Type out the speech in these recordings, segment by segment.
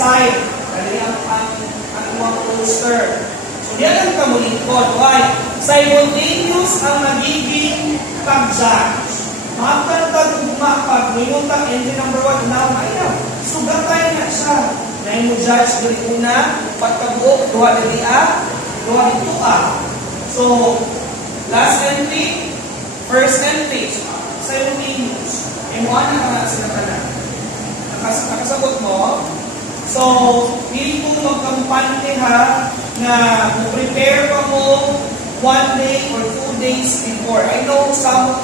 side. Dali ang mga poster. So, diyan ang kamulingkod. Why? Simultaneous ang nagiging pag-judge. Makapantag ugma pag minutang engine number 1 now ayaw. Sugatay na siya. Dahil mo judge dali una, pagkabuok, duha dali duha ito So, last entry, first entry, simultaneous. E mo na sila ka na. Nakasabot mo. So, hindi ko magkampante ha na prepare pa mo 1 day or 2 days before. I know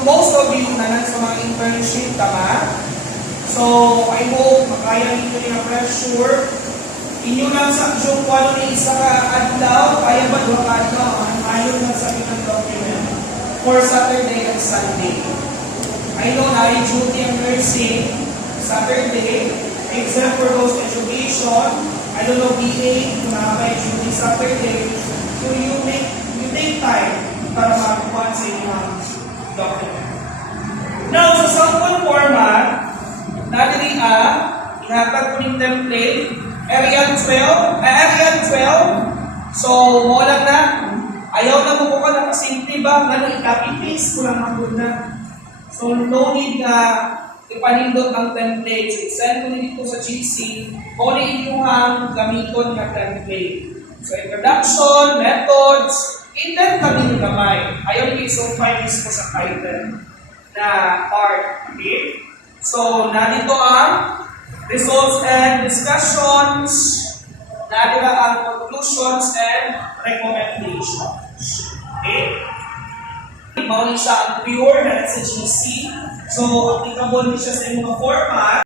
most of you na sa mga internship, tama? So, I hope makaya ninyo yung pressure. Inyo lang sa June 1 ni isa ka adlaw, kaya ba 2 ka adlaw? Ayaw lang sa ng document for Saturday and Sunday. I know na duty ang nursing Saturday, except for those education. I don't know, BA, kung nakakay duty Saturday. So, you take time para makakuha sa inyong document. Now, sa sample format, natin ihatag ko ng template, Area 12. So, mo lang na. Ayaw na mo ko na kasimple ba? Ngano, i-copy-paste ko lang ako na. So, no need na ipanindot ang template. So, send ko dito sa GC. Kung ano inyong gamiton na template. So, introduction, methods, and kami ng gamay. Ayaw nyo i-find this po sa title na part. Okay? So, narito ang results and discussions. Narito ang conclusions and recommendations. Okay? Mauli siya ang pure na sa GC. So, applicable siya sa mga format.